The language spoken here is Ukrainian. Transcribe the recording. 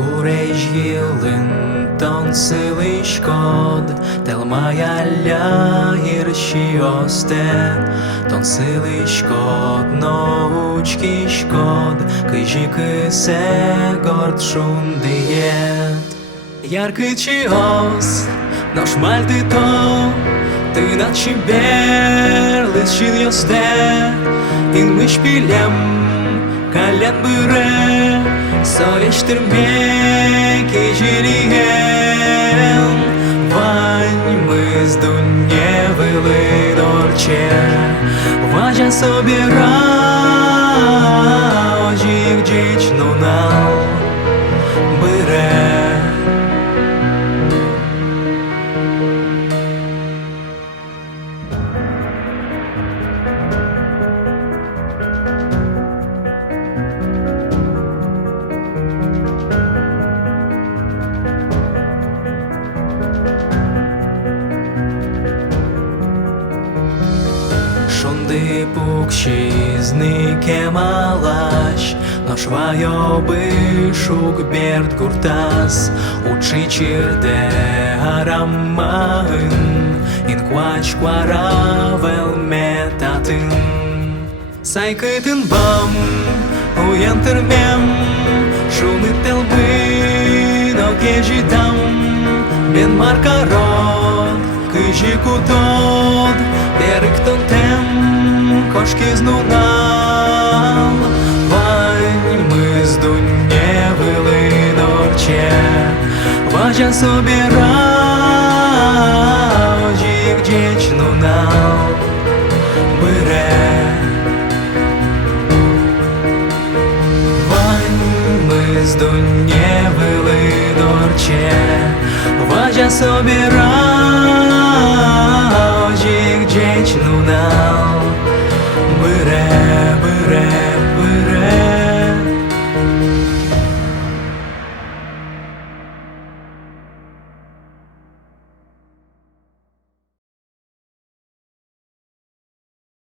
Гурейш гилын тонсылый шкод, Телмая ля ирши осте. Тонсылый шкод, научки шкод, Кыжи кысе горд шундиет. Яркий чиос, наш мальты то, Ты над чиберлис шил йосте, Ин мы шпилем, кален быре, Совештырмеки жилиен. Ваньмыз дуне вылын ортче, Важа собира, Ожик джич нунал быре. Pukšiznikė malaš, Nošvajo byšuk bert kurtas, Učičirde aramain, Inkvač kvaravel metatin. Saikaitin bam, ujentirmem, Šunit telbin, Okežitam, Ben markarot, Kyžikutod, Periktontem, Кошки знунал. Ваньмыз дуне вылын ортче, Важа собира, Ожик джеч нунал быре. Ваньмыз дуне вылын ортче, Важа собира, Ожик джеч нунал быре, быре.